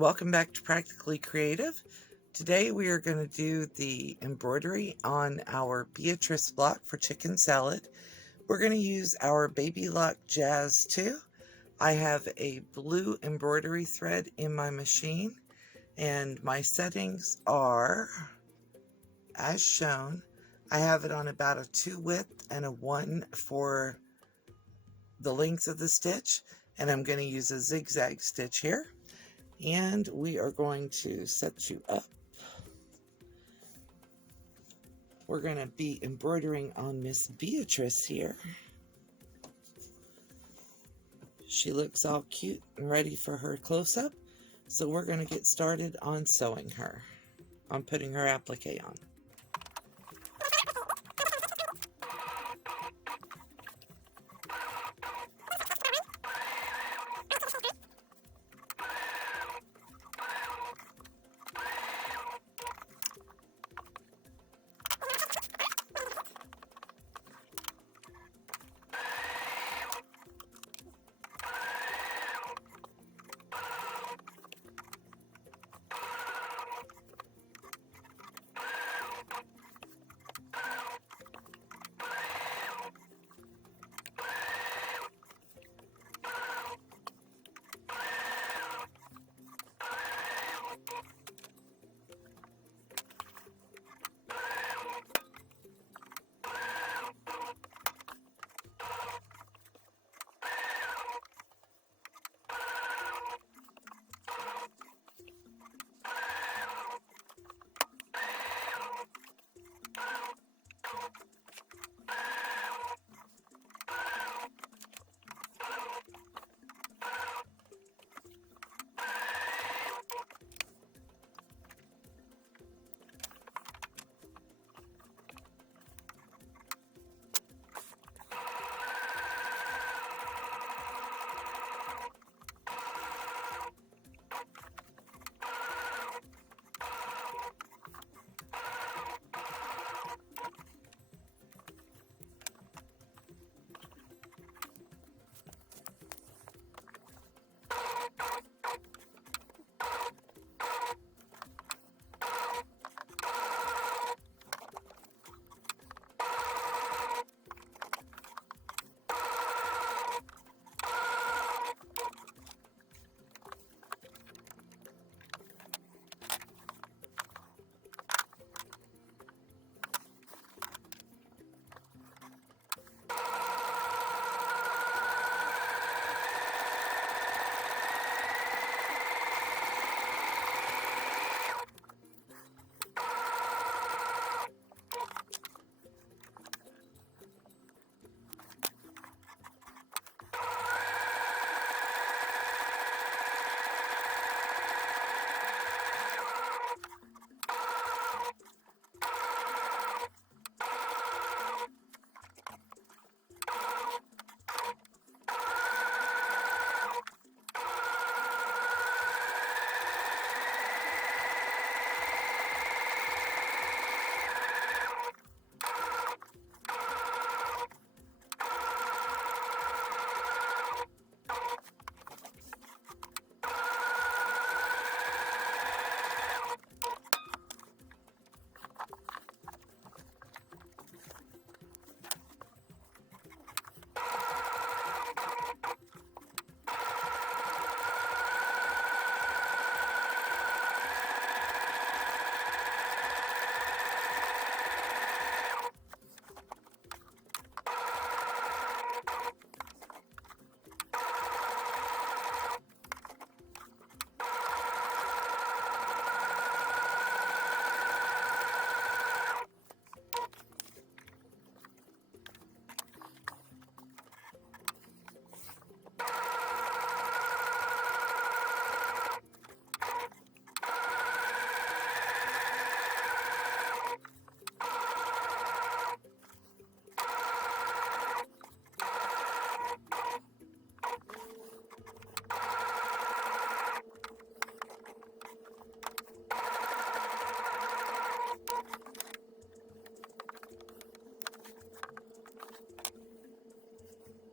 Welcome back to Practically Creative. Today we are going to do the embroidery on our Beatrice block for chicken salad. We're going to use our Baby Lock Jazz 2. I have a blue embroidery thread in my machine, and my settings are as shown. I have it on about a 2 width and a 1 for the length of the stitch, and I'm going to use a zigzag stitch here. And we are going to set you up. We're going to be embroidering on Miss Beatrice here. She looks all cute and ready for her close-up. So we're going to get started on sewing her, on putting her applique on.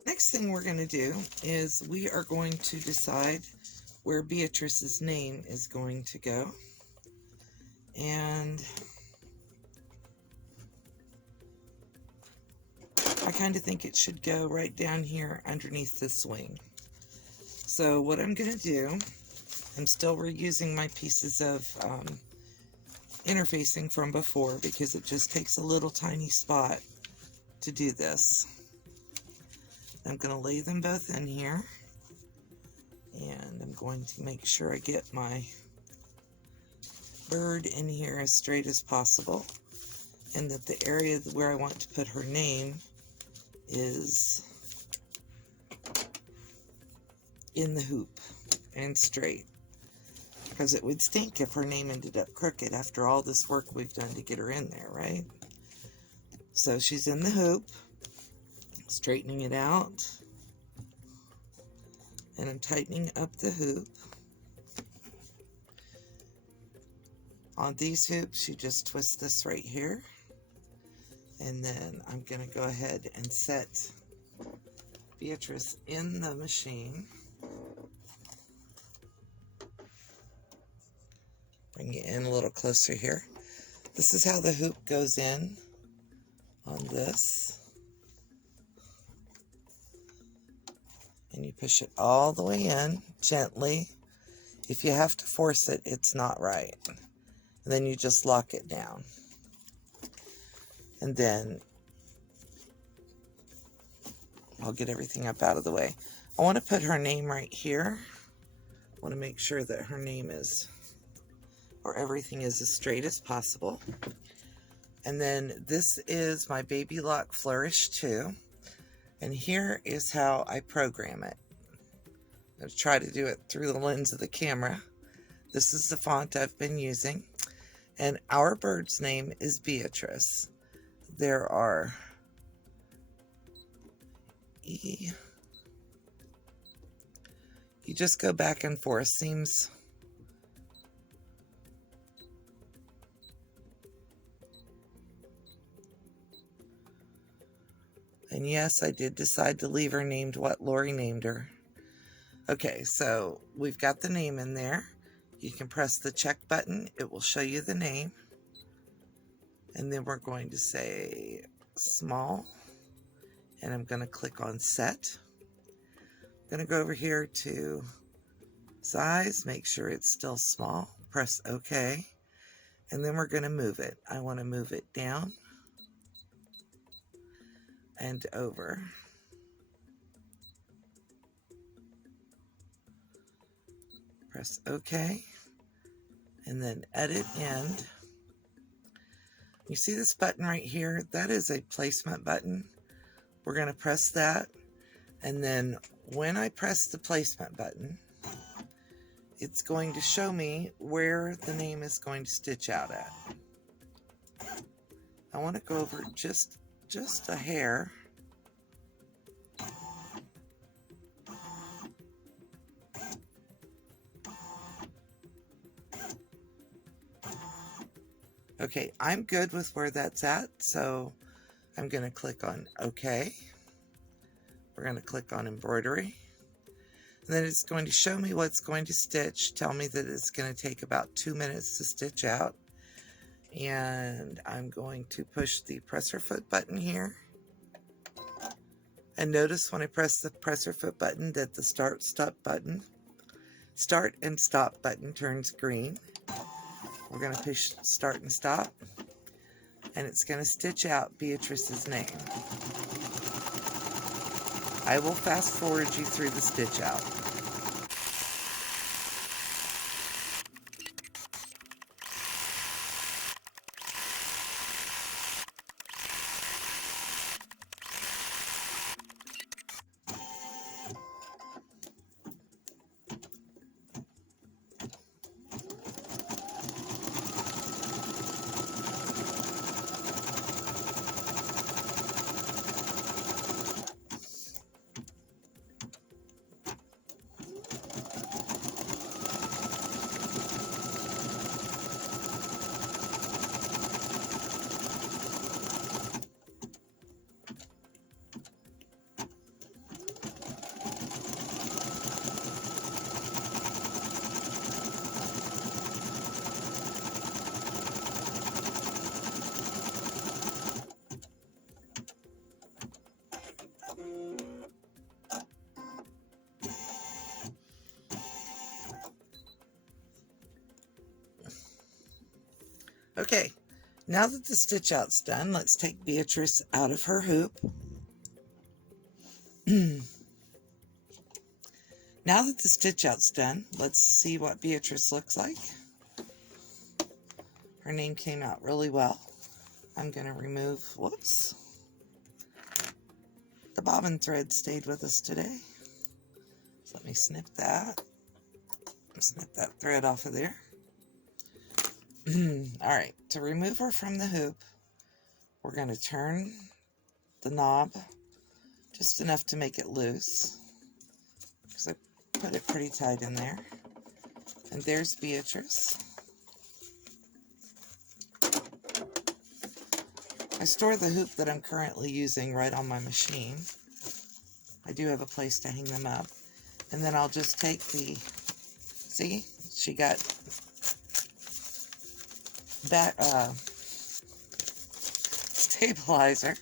Next thing we're going to do is we are going to decide where Beatrice's name is going to go. And I kind of think it should go right down here underneath this wing. So what I'm going to do, I'm still reusing my pieces of interfacing from before because it just takes a little tiny spot to do this. I'm going to lay them both in here, and I'm going to make sure I get my bird in here as straight as possible, and that the area where I want to put her name is in the hoop and straight, because it would stink if her name ended up crooked after all this work we've done to get her in there, right? So she's in the hoop, straightening it out, and I'm tightening up the hoop. On these hoops, you just twist this right here, and then I'm going to go ahead and set Beatrice in the machine. Bring it in a little closer here. This is how the hoop goes in on this. And you push it all the way in gently. If you have to force it, it's not right. And then you just lock it down. And then I'll get everything up out of the way. I want to put her name right here. I want to make sure that her name is, or everything is as straight as possible. And then this is my Baby Lock Flourish 2. And here is how I program it. I'm going to try to do it through the lens of the camera. This is the font I've been using. And our bird's name is Beatrice. There are you just go back and forth. Seems and yes, I did decide to leave her named what Lori named her. Okay, so we've got the name in there. You can press the check button. It will show you the name. And then we're going to say small. And I'm going to click on set. I'm going to go over here to size, make sure it's still small. Press OK. And then we're going to move it. I want to move it down and over. Press OK. And then edit end. You see this button right here? That is a placement button. We're going to press that. And then when I press the placement button, it's going to show me where the name is going to stitch out at. I want to go over just a hair. Okay, I'm good with where that's at, so I'm going to click on OK. We're going to click on embroidery. And then it's going to show me what's going to stitch, tell me that it's going to take about 2 minutes to stitch out. And I'm going to push the presser foot button here. And notice when I press the presser foot button that the start and stop button turns green. We're going to push start and stop, and it's going to stitch out Beatrice's name. I will fast forward you through the stitch out. Okay, now that the stitch out's done, let's take Beatrice out of her hoop. Now that the stitch out's done, let's see what Beatrice looks like. Her name came out really well. I'm going to remove, whoops. The bobbin thread stayed with us today. So let me snip that. Snip that thread off of there. Alright, to remove her from the hoop, we're going to turn the knob just enough to make it loose, because I put it pretty tight in there. And there's Beatrice. I store the hoop that I'm currently using right on my machine. I do have a place to hang them up. And then I'll just take the, see, she got that stabilizer,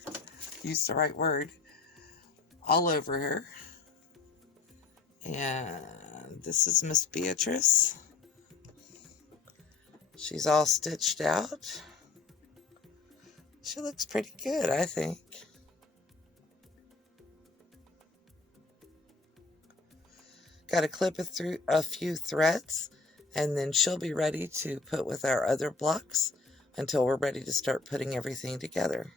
used the right word, all over her. And this is Miss Beatrice. She's all stitched out. She looks pretty good, I think. Got to clip it through a few threads, and then she'll be ready to put with our other blocks until we're ready to start putting everything together.